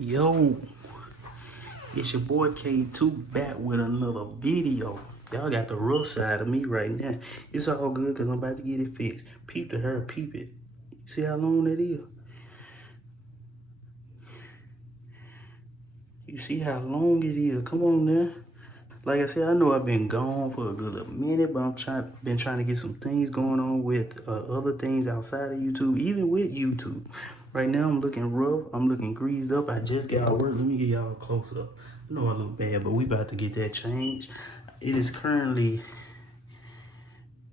Yo, it's your boy K2 back with another video. Y'all got the rough side of me right now. It's all good because I'm about to get it fixed. Peep the hair, peep it. See how long that is? You see how long it is? Come on now. Like I said, I know I've been gone for a good little minute, but been trying to get some things going on with other things outside of YouTube, even with YouTube. Right now, I'm looking rough. I'm looking greased up. I just got out of work. Let me get y'all a close up. I know I look bad, but we about to get that changed. It is currently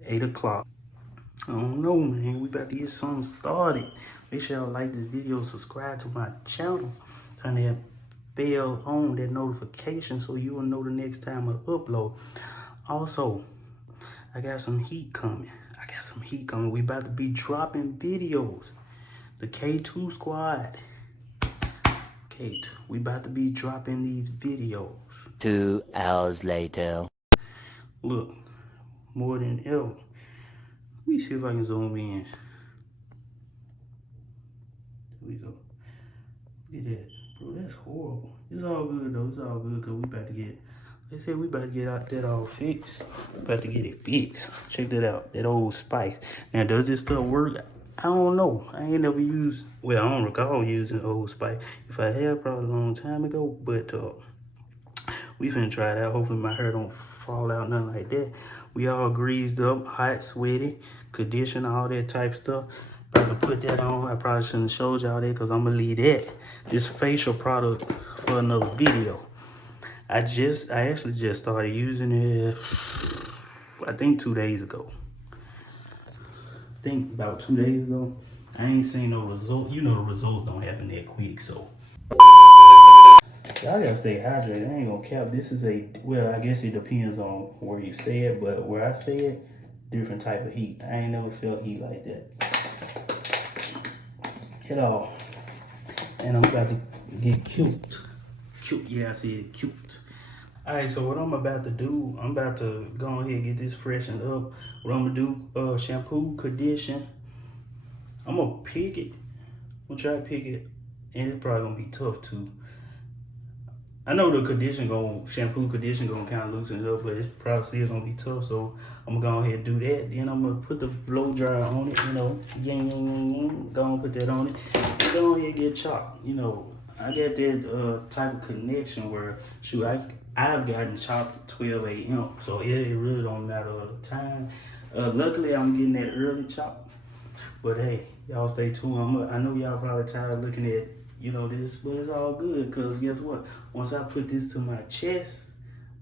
8 o'clock. I don't know, man. We about to get something started. Make sure y'all like this video, subscribe to my channel, turn that bell on, that notification, so you will know the next time I upload. Also, I got some heat coming. We about to be dropping videos. The K2 squad. K2. We about to be dropping these videos. 2 hours later. Look, more than ever. Let me see if I can zoom in. There we go. Look at that. Bro, that's horrible. It's all good though. It's all good because we about to get, they said we about to get out that all fixed. We about to get it fixed. Check that out. That old spice. Now, does this stuff work? I don't know. I ain't never used, well, I don't recall using Old Spice. If I have, probably a long time ago, but we finna try it out. Hopefully my hair don't fall out, nothing like that. We all greased up, hot, sweaty, condition, all that type stuff. About to put that on. I probably shouldn't have showed y'all that because I'm gonna leave that, this facial product, for another video. I actually just started using it, I think 2 days ago. I think about 2 days ago. I ain't seen no result. You know the results don't happen that quick, so y'all gotta stay hydrated. I ain't gonna cap. This is well, I guess it depends on where you stay at, but where I stay at, different type of heat. I ain't never felt heat like that at all. And I'm about to get cute. Cute, yeah, I said cute. All right, so what I'm about to do, I'm about to go ahead and get this freshened up. What I'm gonna do, shampoo, condition. I'm gonna pick it. I'm gonna try to pick it, and it's probably gonna be tough too. I know the shampoo condition gonna kind of loosen it up, but it's probably still gonna be tough. So I'm gonna go ahead and do that. Then I'm gonna put the blow dryer on it, Go and put that on it. And go ahead and get chopped. I got that type of connection where, shoot, I've gotten chopped at 12 a.m. So it really don't matter the time. Luckily, I'm getting that early chop. But hey, y'all stay tuned. I know y'all probably tired of looking at this, but it's all good because guess what? Once I put this to my chest,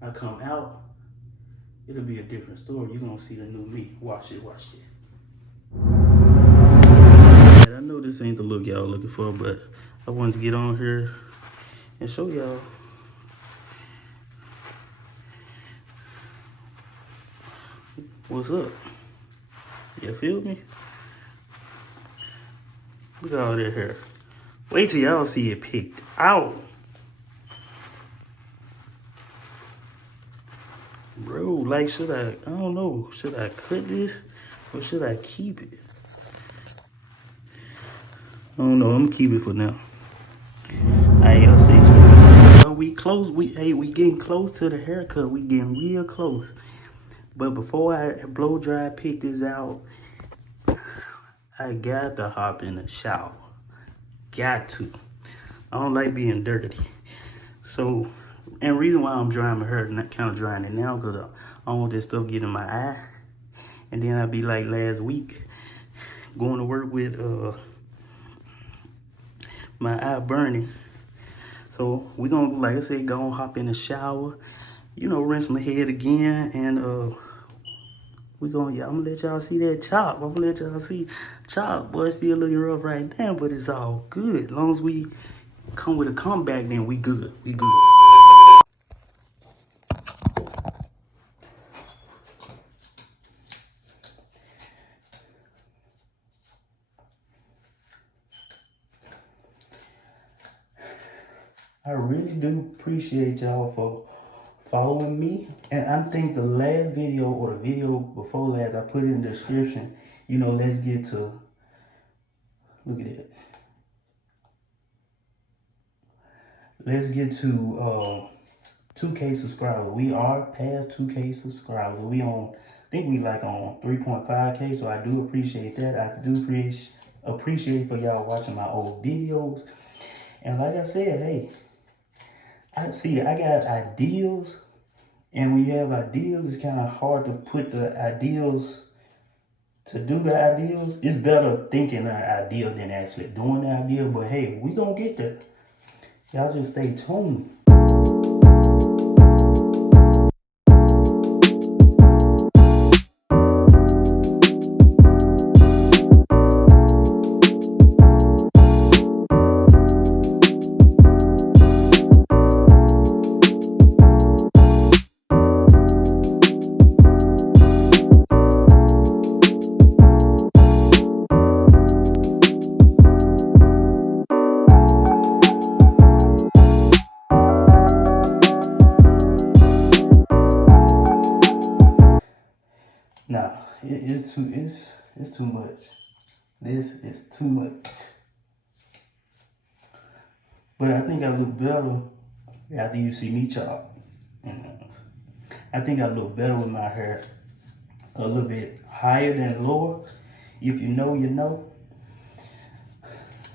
I come out, it'll be a different story. You're gonna see the new me. Watch it. I know this ain't the look y'all looking for, but I wanted to get on here and show y'all. What's up? You feel me? Look at all that hair. Wait till y'all see it picked out. Bro, like, I don't know, should I cut this or should I keep it? I don't know, I'm gonna keep it for now. Alright, y'all stay tuned. We getting close to the haircut. We getting real close. But before I blow dry, pick this out, I got to hop in the shower. Got to. I don't like being dirty. So, and reason why I'm drying my hair, not kind of drying it now, because I don't want this stuff getting in my eye. And then I'd be like last week, going to work with my eye burning. So we gonna, like I said, go and hop in the shower, rinse my head again, and I'm gonna let y'all see that chop. I'm gonna let y'all see chop. Boy, it's still looking rough right now, but it's all good. As long as we come with a comeback, then we good. We good. I really do appreciate y'all for following me. And I think the last video or the video before last, I put in the description, let's get to, look at that. let's get to 2K subscribers. We are past 2K subscribers. We on, I think we like on 3.5K. So I do appreciate that. I do appreciate for y'all watching my old videos. And like I said, hey, I got ideas. And when you have ideas, it's kind of hard to put the ideals, to do the ideals. It's better thinking an idea than actually doing the idea. But hey, we gonna get there. Y'all just stay tuned. Nah, it's too much. This is too much. But I think I look better after you see me chop. I think I look better with my hair a little bit higher than lower. If you know, you know.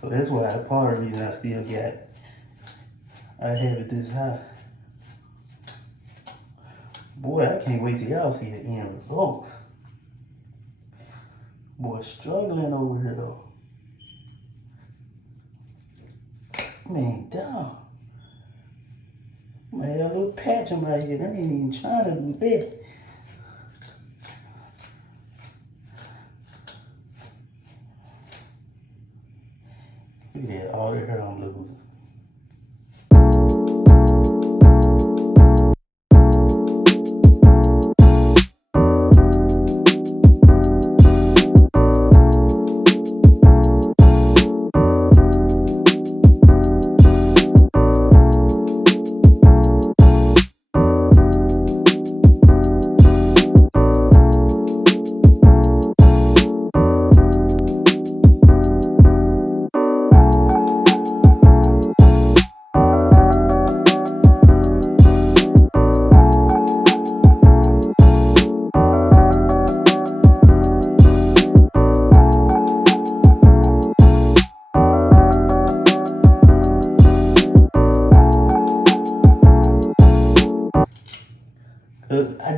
So that's why part of the reason I have it this high. Boy, I can't wait till y'all see the end results. Boy, struggling over here though. Man, damn. Man, a little patch on my head. I ain't even trying to do that. Look at that, all that hair I'm losing.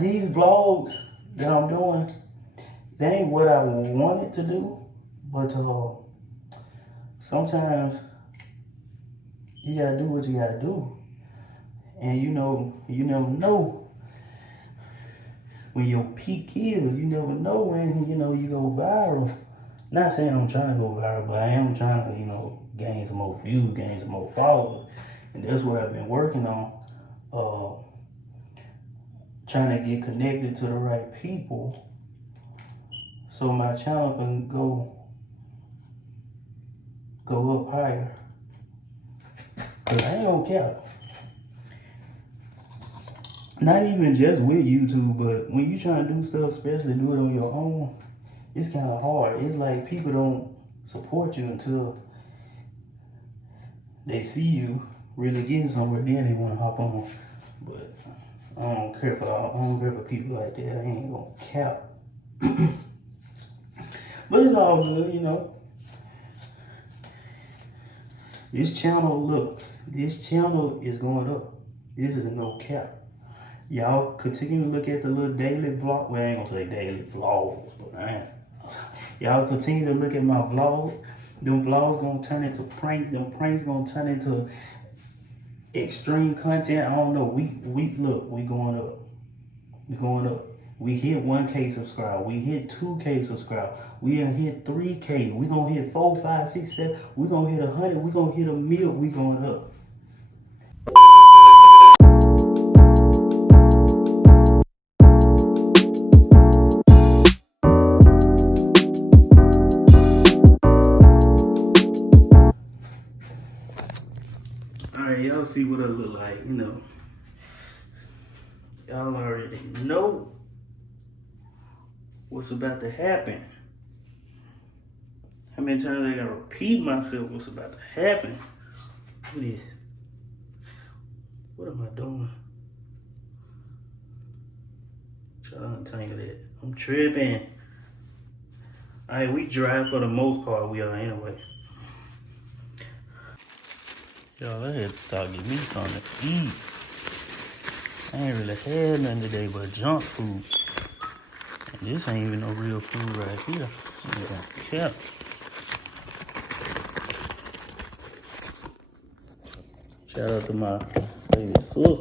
These vlogs that I'm doing, they ain't what I wanted to do, but sometimes you gotta do what you gotta do. And you never know when your peak is. You never know when, you go viral. Not saying I'm trying to go viral, but I am trying to, gain some more views, gain some more followers. And that's what I've been working on. Trying to get connected to the right people so my channel can go up higher. Cause I ain't gonna care. Not even just with YouTube, but when you trying to do stuff, especially do it on your own, it's kind of hard. It's like people don't support you until they see you really getting somewhere, then they want to hop on. But I don't care for people like that. I ain't gonna cap. But it's all good, This channel is going up. This is no cap. Y'all continue to look at the little daily vlog. Well, I ain't gonna say daily vlogs, but y'all continue to look at my vlogs. Them vlogs gonna turn into pranks. Them pranks gonna turn into extreme content. I don't know. We going up. We going up. We hit 1K subscribe. We hit 2K subscribe. We done hit 3K. We gonna hit 4, 5, 6, 7. We gonna hit 100. We gonna hit 1,000,000. We going up. Alright, y'all see what I look like, Y'all already know what's about to happen. How many times I gotta repeat myself what's about to happen? Look at this. What am I doing? Try to untangle that. I'm tripping. Alright, we dry for the most part, we are anyway. Y'all, I had to start getting me something to eat. I ain't really had nothing today but junk food. And this ain't even no real food right here. Yeah. Shout out to my baby sister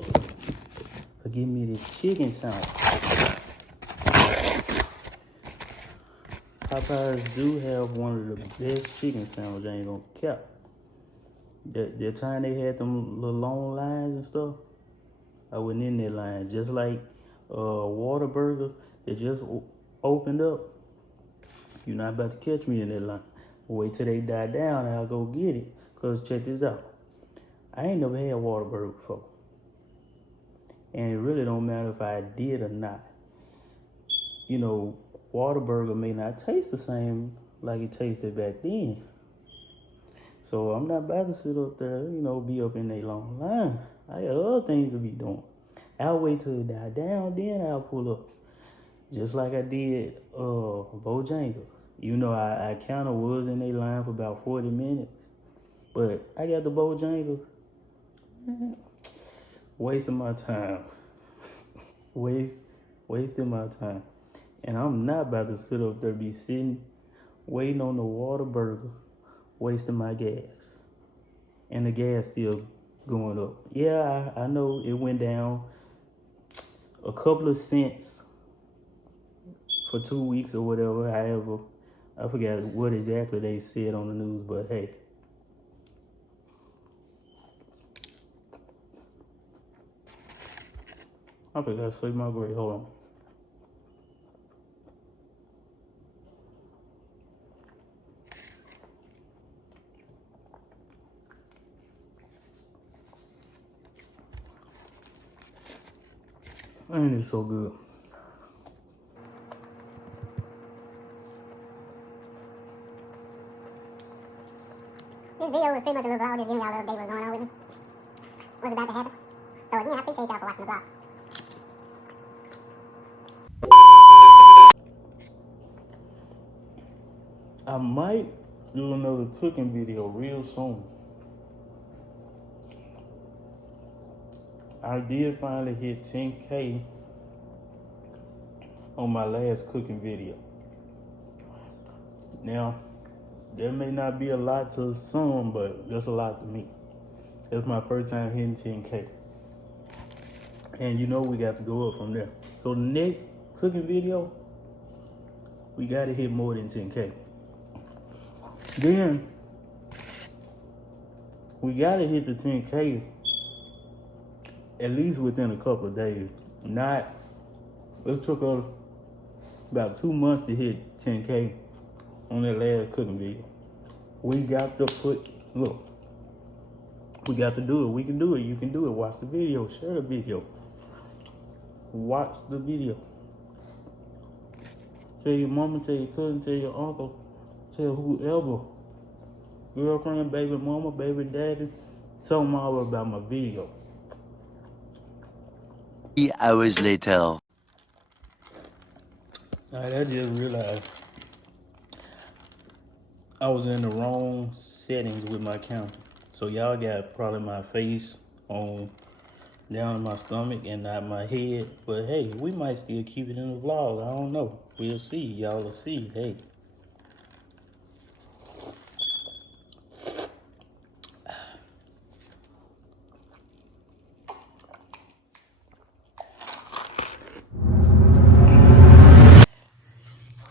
for giving me this chicken sandwich. Popeyes do have one of the best chicken sandwiches, I ain't gonna cap. That time they had them little long lines and stuff, I wasn't in that line. Just like Whataburger, it just opened up. You're not about to catch me in that line. Wait till they die down and I'll go get it. Cause check this out. I ain't never had Whataburger before. And it really don't matter if I did or not. You know, Whataburger may not taste the same like it tasted back then. So I'm not about to sit up there, be up in a long line. I got other things to be doing. I'll wait till it die down, then I'll pull up. Just like I did Bojangles. I kind of was in a line for about 40 minutes. But I got the Bojangles. Wasting my time. Wasting my time. And I'm not about to sit up there, be sitting, waiting on the Whataburger, wasting my gas. And the gas still going up. Yeah, I know it went down a couple of cents for 2 weeks or whatever. However, I forgot what exactly they said on the news, but hey. I forgot to say my grade. Hold on. Man, it's so good. This video was pretty much a little vlog, just giving y'all an update what's going on with me, what's about to happen. So again, I appreciate y'all for watching the vlog. I might do another cooking video real soon. I did finally hit 10K on my last cooking video. Now, there may not be a lot to some, but that's a lot to me. That's my first time hitting 10K. And we got to go up from there. So the next cooking video, we got to hit more than 10K. Then, we got to hit the 10K at least within a couple of days. It took us about 2 months to hit 10K on that last cooking video. We got to we got to do it. We can do it. You can do it. Watch the video. Share the video. Watch the video. Tell your mama, tell your cousin, tell your uncle, tell whoever. Girlfriend, baby mama, baby daddy. Tell them all about my video. 3 hours later. Alright, I just realized I was in the wrong settings with my camera. So y'all got probably my face on down in my stomach and not my head. But hey, we might still keep it in the vlog. I don't know. We'll see. Y'all will see. Hey.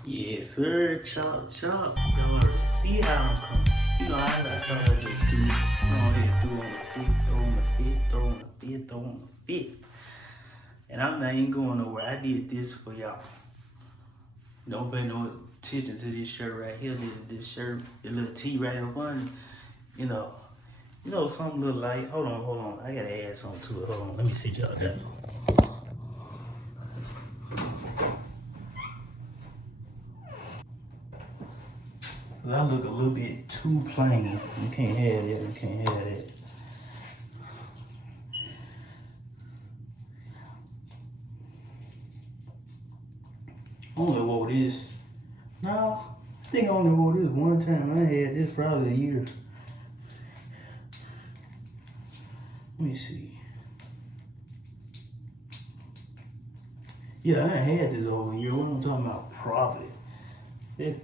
Yes, sir. Chop, chop. Y'all already see how I'm coming. I thought I just do on here, throw on the fifth, throw on the fifth, throw on the fifth. And I'm not even going nowhere. I did this for y'all. Don't pay no attention to this shirt right here. This shirt, the little T right up on it. Something little light. Hold on. I gotta add something to it. Hold on. Let me see y'all that. I look a little bit too plain. You can't have that. only wore this. No, I think I only wore this one time. I had this probably a year. Let me see. Yeah, I had this over a year. What I'm talking about, probably. That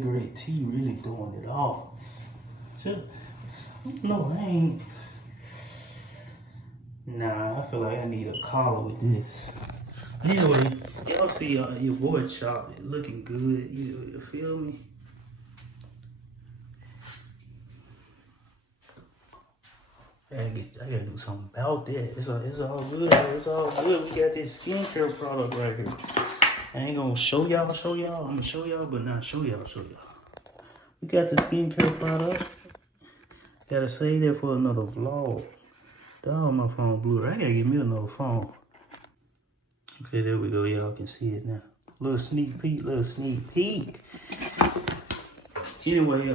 great tea really doing it all. So, no, I ain't. Nah, I feel like I need a collar with this. Anyway, y'all see your boy Chop looking good. You feel me? I gotta do something about that. It's all good. It's all good. We got this skincare product right here. I ain't gonna show y'all. I'm gonna show y'all, but not show y'all. We got the skincare product. Gotta save that for another vlog. Dog, my phone blew. I gotta get me another phone. Okay, there we go. Y'all can see it now. Little sneak peek. Anyway,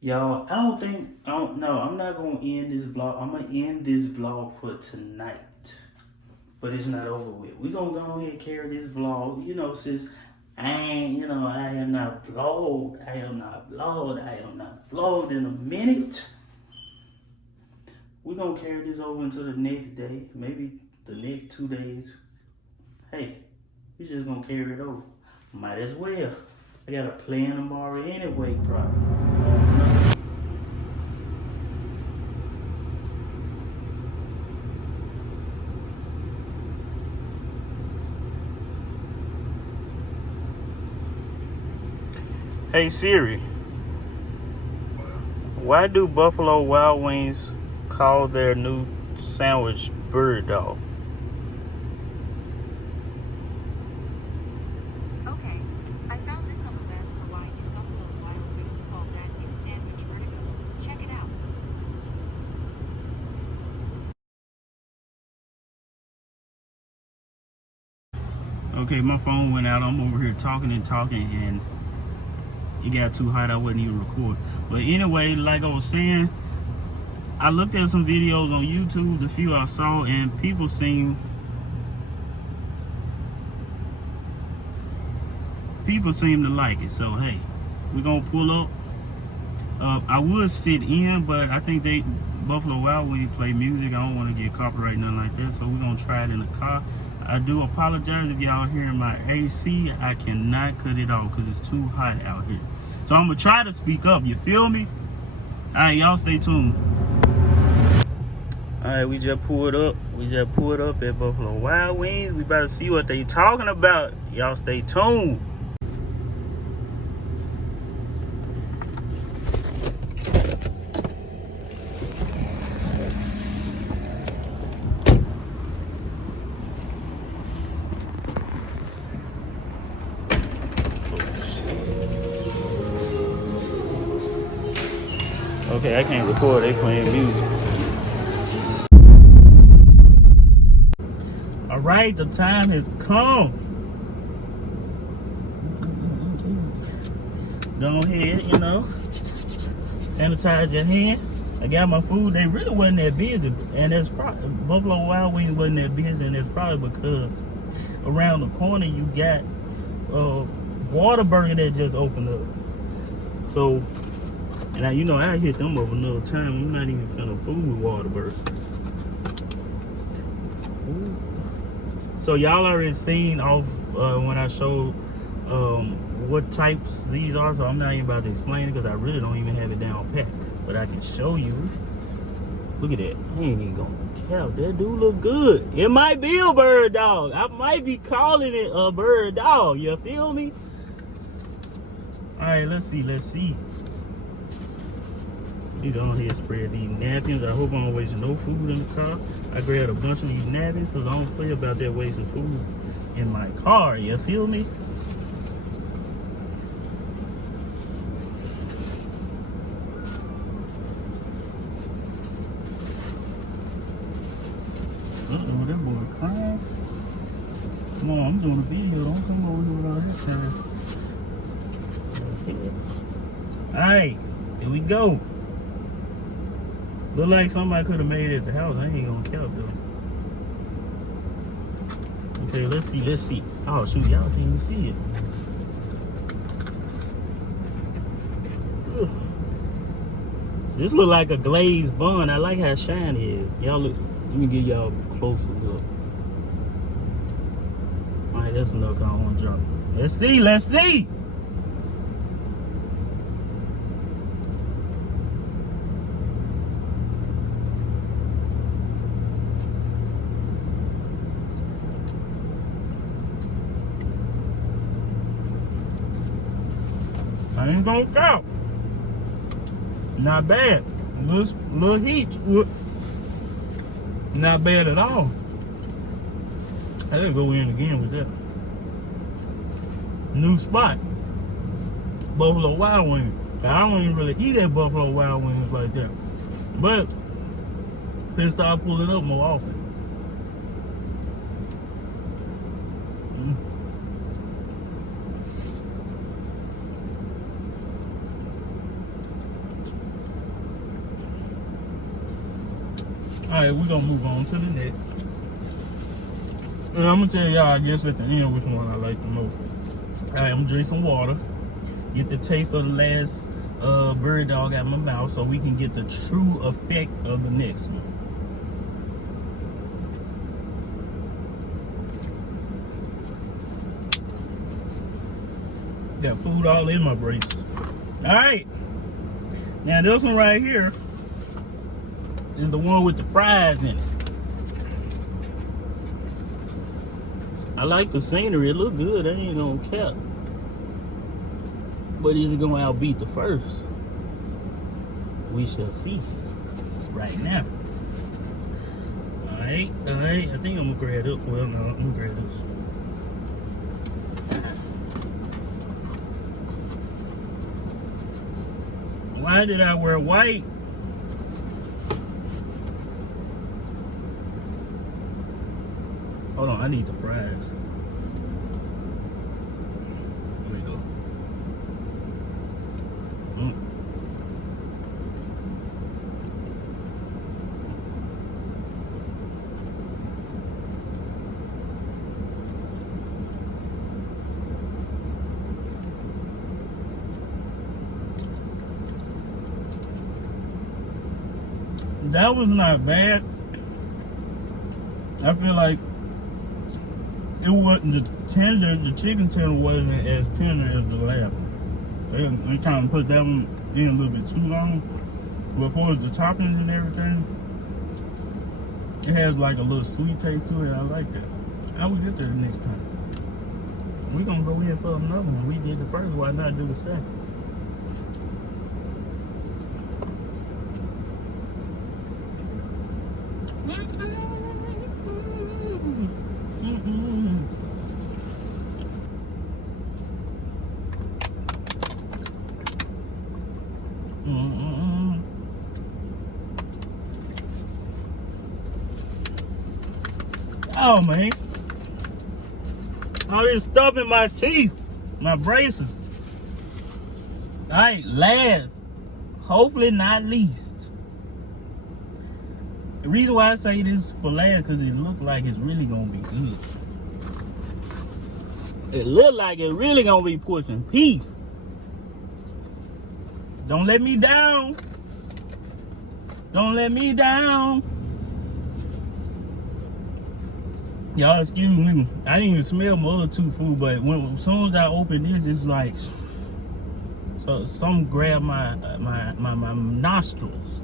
y'all, I'm not gonna end this vlog. I'm gonna end this vlog for tonight. But it's not over with. We gonna go ahead and carry this vlog. You know, since I have not vlogged in a minute. We gonna carry this over into the next day, maybe the next 2 days. Hey, we just gonna carry it over. Might as well. I got a plan tomorrow anyway, probably. Hey Siri, why do Buffalo Wild Wings call their new sandwich bird dog? Okay, I found this on the web for why do Buffalo Wild Wings call that new sandwich vertigo. Check it out. Okay, my phone went out. I'm over here talking and it got too hot. I wasn't even recording. But anyway, like I was saying, I looked at some videos on YouTube, the few I saw, and people seem to like it. So hey, we're gonna pull up. I would sit in, but I think Buffalo Wild Wings play music. I don't want to get copyright, nothing like that. So we're gonna try it in the car. I do apologize if y'all hearing my AC. I cannot cut it off because it's too hot out here. So I'm gonna try to speak up. You feel me? All right, y'all stay tuned. All right, we just pulled up. At Buffalo Wild Wings. We about to see what they talking about. Y'all stay tuned. Okay, I can't record. They playing music. All right, the time has come. Go ahead, sanitize your hand. I got my food. They really wasn't that busy, and it's probably Buffalo Wild Wings wasn't that busy, and it's probably because around the corner you got Whataburger that just opened up. So, and I hit them up another time. I'm not even finna fool with Whataburger. So y'all already seen off when I showed what types these are. So I'm not even about to explain it because I really don't even have it down pat. But I can show you. Look at that. I ain't even gonna count. That do look good. It might be a bird dog. I might be calling it a bird dog. You feel me? All right, let's see. You go ahead and spread these napkins. I hope I don't waste no food in the car. I grabbed a bunch of these napkins because I don't play about that wasting food in my car. You feel me? Uh-oh, that boy crying. Come on, I'm doing a video. Don't come over here with all this time. Alright, here we go. Look like somebody could have made it at the house. I ain't gonna count though. Okay, let's see. Oh shoot, y'all can't even see it. Ugh. This look like a glazed bun. I like how shiny it is. Y'all look, let me give y'all a closer look. Alright, that's enough. I don't want to drop it. Let's see. I ain't gonna count. Not bad. Little heat. Not bad at all. I gotta go in again with that. New spot. Buffalo Wild Wings. I don't even really eat at Buffalo Wild Wings like that. But they start pulling up more often. Alright, we're gonna move on to the next. And I'm gonna tell y'all, I guess at the end, which one I like the most. Alright, I'm gonna drink some water. Get the taste of the last bird dog out of my mouth so we can get the true effect of the next one. Got food all in my braces. Alright. Now this one right here is the one with the fries in it. I like the scenery. It look good. I ain't gonna cap. But is it gonna outbeat the first? We shall see. Right now. Alright. I think I'm gonna grab it. Well, no, I'm gonna grab this. Why did I wear white? Hold on, I need the fries. There we go. That was not bad. I feel like it wasn't the chicken tender wasn't as tender as the last. They trying to put that one in a little bit too long. But as far as the toppings and everything, it has like a little sweet taste to it. I like that. I will get there the next time. We're gonna go in for another one. We did the first, why not do the second? Oh man, all this stuff in my teeth, my braces. All right, last, hopefully not least. The reason why I say this for last, because it look like it's really gonna be good. It look like it's really gonna be pushing P. Don't let me down. Don't let me down. Y'all excuse me. I didn't even smell my other two food, but as soon as I open this, it's like so some grab my nostrils.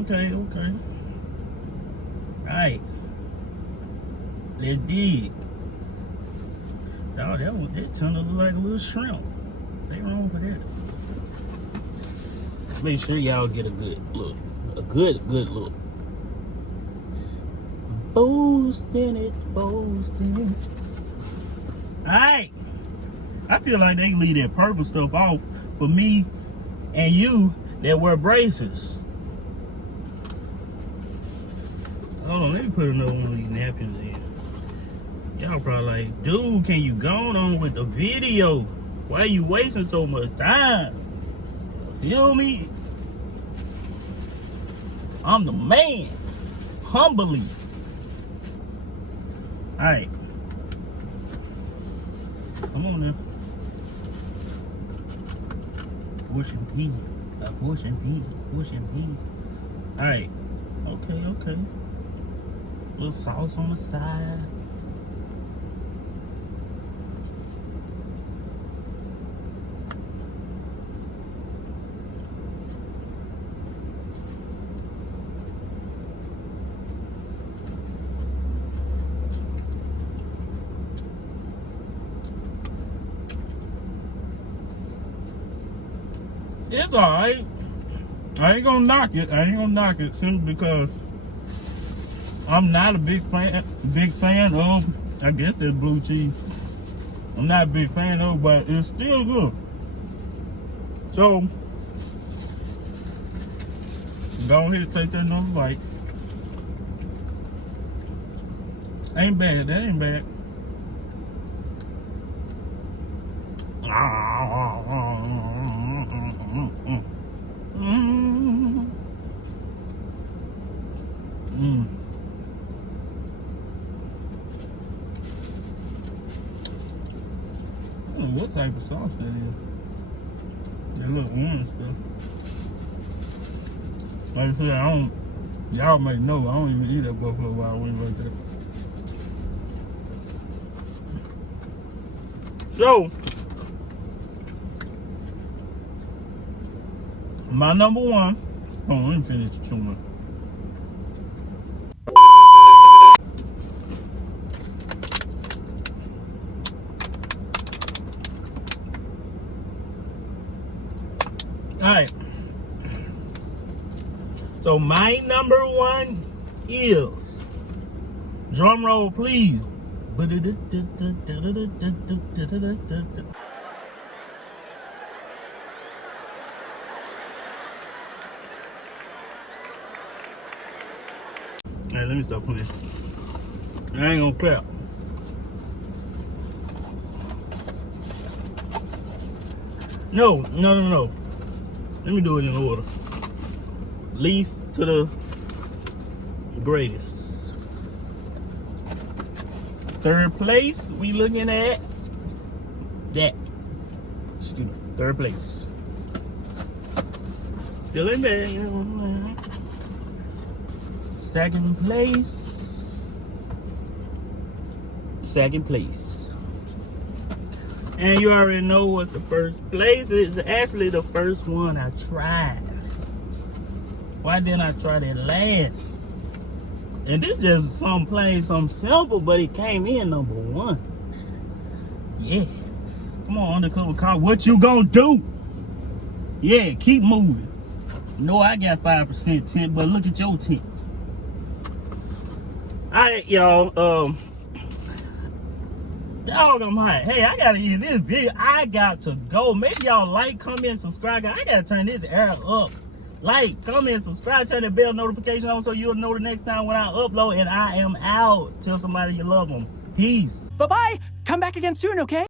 Okay. Alright. Let's dig. Dog, that turned to look like a little shrimp. Ain't wrong with that. Make sure y'all get a good look. A good look. Boasting. Alright. I feel like they leave that purple stuff off for me and you that wear braces. Hold on, let me put another one of these napkins in. Y'all probably like, dude, can you go on with the video? Why are you wasting so much time? Feel me? I'm the man. Humbly. Alright. Come on now. Push and pee. Push and pee. Push and pee. Alright. Okay. Little sauce on the side. It's alright. I ain't gonna knock it simply because I'm not a big fan of, I guess that's blue cheese. I'm not a big fan of, but it's still good. So, go ahead and take that another bite. Ain't bad, that ain't bad. I don't know what type of sauce that is. That little orange stuff. Like I said, y'all may know, I don't even eat that Buffalo Wild Wing like that. So, my number one, let me finish chewing. Alright. So my number one is, drum roll please. Hey, let me stop playing. I ain't gonna clap. No. Let me do it in order. Least to the greatest. Third place, we looking at that. Excuse me, third place. Still in there, you know. Second place. And you already know what the first place is. Actually the first one I tried. Why didn't I try that last? And this just something simple, but it came in number one. Yeah. Come on, undercover cop. What you gonna do? Yeah, keep moving. No, I got 5% tint, but look at your tint. Alright, y'all. Dog, I'm hot. Hey, I gotta end this video. I got to go. Make y'all like, comment, subscribe. I gotta turn this air up. Like, comment, subscribe, turn the bell notification on so you'll know the next time when I upload. And I am out. Tell somebody you love them. Peace. Bye-bye. Come back again soon, okay?